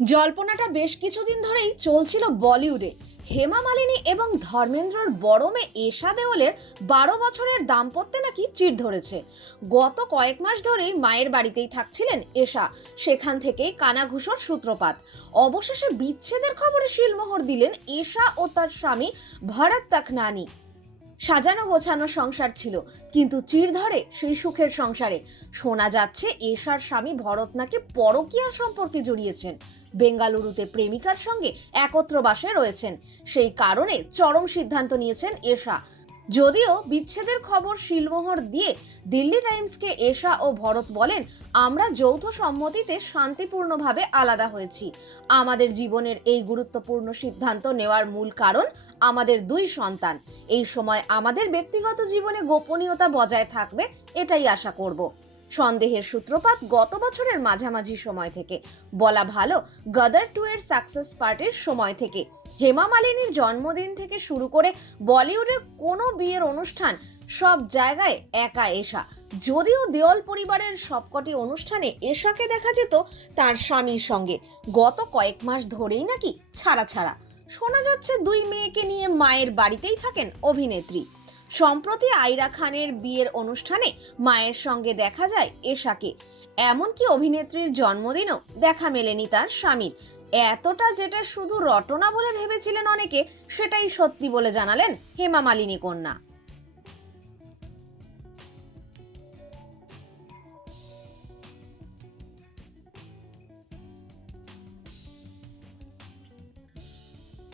জল্পনাটা বেশ কিছুদিন ধরেই চলছিল বলিউডে। হেমা মালিনী এবং ধর্মেন্দ্রর বড় মেয়ে এশা দেওলের বারো বছরের দাম্পত্যে নাকি চির ধরেছে। গত কয়েক মাস ধরেই মায়ের বাড়িতেই থাকছিলেন এশা। সেখান থেকেই কানাঘুষোর সূত্রপাত। অবশেষে বিচ্ছেদের খবরে শিলমোহর দিলেন এশা ও তার স্বামী ভরত তখনানি। সাজানো গোছানো সংসার ছিল, কিন্তু চির ধরে সেই সুখের সংসারে। শোনা যাচ্ছে এশার স্বামী ভরত নাকি পরকীয়ার সম্পর্কে জড়িয়েছেন। বেঙ্গালুরুতে প্রেমিকার সঙ্গে একত্র বাসে রয়েছেন। সেই কারণে চরম সিদ্ধান্ত নিয়েছেন এশা। যদিও বিচ্ছেদের খবর শিলমোহর দিয়ে দিল্লি টাইমসকে এশা ও ভরত বলেন, আমরা যৌথ সম্মতিতে শান্তিপূর্ণভাবে আলাদা হয়েছি। আমাদের জীবনের এই গুরুত্বপূর্ণ সিদ্ধান্ত নেওয়ার মূল কারণ আমাদের দুই সন্তান। এই সময় আমাদের ব্যক্তিগত জীবনে গোপনীয়তা বজায় থাকবে, এটাই আশা করব। সন্দেহের সূত্রপাত গত বছরের মাঝামাঝি সময় থেকে। বলা ভালো, গদার টু এর সাকসেস পার্টির সময় থেকে। হেমা মালিনীর জন্মদিন থেকে শুরু করে বলিউডের কোনো বিয়ের অনুষ্ঠান সব জায়গায় একা এশা যদিও দেওয়াল পরিবারের সবকটি অনুষ্ঠানে এশাকে দেখা যেত তার স্বামীর সঙ্গে। গত কয়েক মাস ধরেই নাকি ছাড়া ছাড়া। শোনা যাচ্ছে দুই মেয়েকে নিয়ে মায়ের বাড়িতেই থাকেন অভিনেত্রী। সম্প্রতি আইরা খানের বিয়ের অনুষ্ঠানে মায়ের সঙ্গে দেখা যায় এশাকে। এমনকি অভিনেত্রীর জন্মদিনও দেখা মেলেনি তার স্বামীর। এতটা যেটা শুধু রটনা বলে ভেবেছিলেন অনেকে, সেটাই সত্যি বলে জানালেন হেমা মালিনী কন্যা।